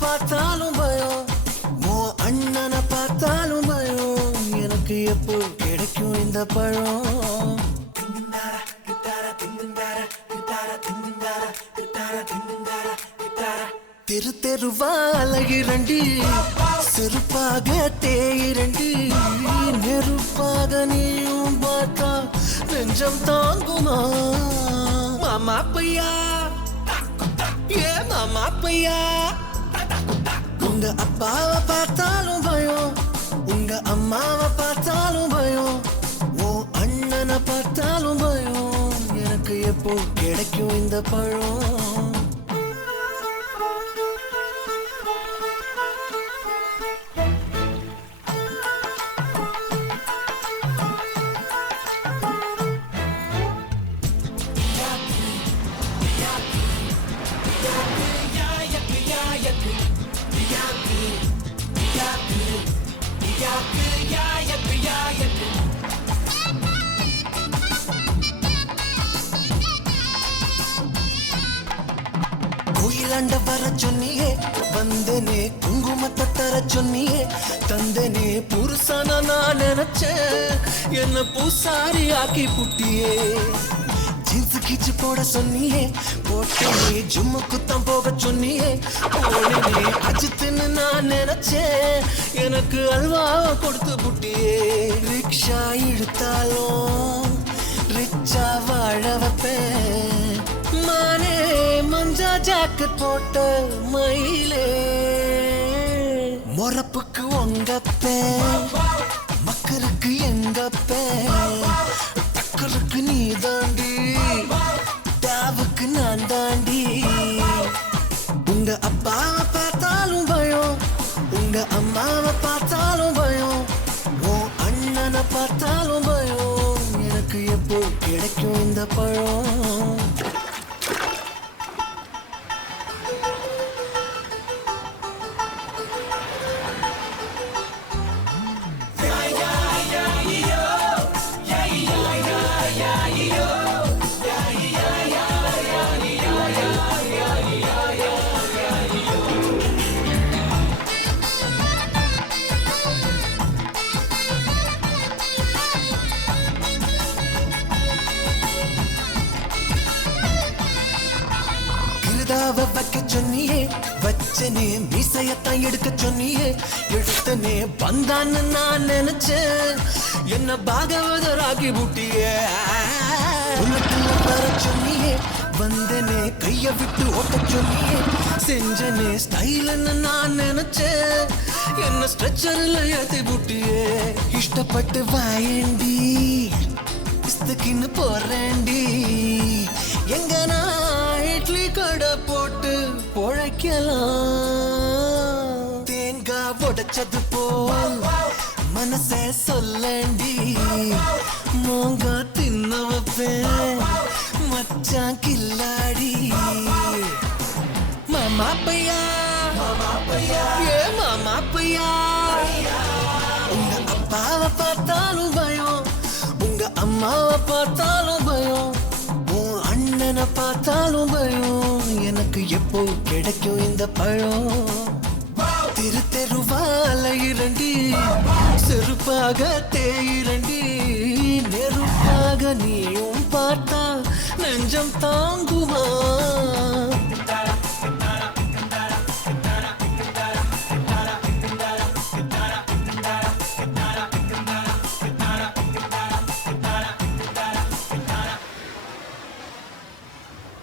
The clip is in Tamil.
பார்த்தாலும் பயம், உன் அண்ணனை பார்த்தாலும் பயம். எனக்கு எப்போ கிடைக்கும் இந்த பழம்? தெரு தெருவாலகிரண்டி, செருப்பாக தேயிரண்டி, நெருப்பாக நீயும் பார்த்தா நெஞ்சம் தாங்குமா? மாமா பையா, ஏ மாமா பையா, உங்க அப்பாவை பார்த்தாலும் பயம், உங்க அம்மாவை பார்த்தாலும் பயம், உன் அண்ணனை பார்த்தாலும் பயம். எனக்கு எப்போ கிடைக்கும் இந்த பழம்? கோயிலாண்ட வர சொன்னியே, வந்தனே குங்குமத்தை தர சொன்னியே, தந்தனே புருஷன நான் நினைச்சேன், என்ன பூசாரி ஆக்கி புட்டியே. ஜீன்ஸ் கீச்சு போட சொன்னியே, போட்டே ஜும்மு குத்தம் போக சொன்னியே, போனே அஜித்துன்னு நான் நினைச்சேன், எனக்கு அல்வாவை கொடுத்து புட்டியே. ரிக்ஷா இழுத்தாலும் ரிச்சா வாழ வைப்பேன், மானே மஞ்சா ஜாக்கெட் போட்ட மயிலே. மொறப்புக்கு உங்கப்பே, மக்களுக்கு எங்கப்பே, டக்கருக்கு நீ தாண்டி, டாவுக்கு நான் தாண்டி. உங்க அப்பாவை பார்த்தாலும் பயம், உங்க அம்மாவை பார்த்தாலும் பயம், உன் அண்ணனை பார்த்தாலும் பயம். எனக்கு எப்போ கிடைக்கும் இந்த பழம்? வைக்க சொன்னியே, வச்சனே மீசையத்தான் எடுக்க சொன்னியே, எடுத்தனே வந்தான்னு நான் நினைச்சேன், என்ன பாகவதராகி புட்டியே. வர சொன்னியே, வந்தனே கைய விட்டு ஓட்ட சொன்னியே, செஞ்சனே ஸ்டைல்னு நான் நினைச்சேன், என்ன ஸ்ட்ரெச்சர்ல ஏத்தி புட்டியே. இஷ்டப்பட்டு வாயண்டி, இஸ்துக்கின்னு போறேண்டி, எங்க நான் இட்லி கடை போட்டு பொழைக்கலாம். தேங்காய் உடைச்சது போல் மனசே சொல்லண்டி, மோங்க தின்ன வைப்பேன் மச்சான் கில்லாடி. மாமா பையா, ஏ மாமா பையா, உங்க அப்பாவை பார்த்தாலும் பயம், உங்க அம்மாவை பார்த்தாலும் பயம், அண்ணனை பார்த்தாலும் பயம். எனக்கு எப்போ கிடைக்கும் இந்த பழம்? திரு தெருவால இரண்டி, செருப்பாக தேயிரண்டி, நெருப்பாக நீயும் பார்த்தா நெஞ்சம் தாங்கு.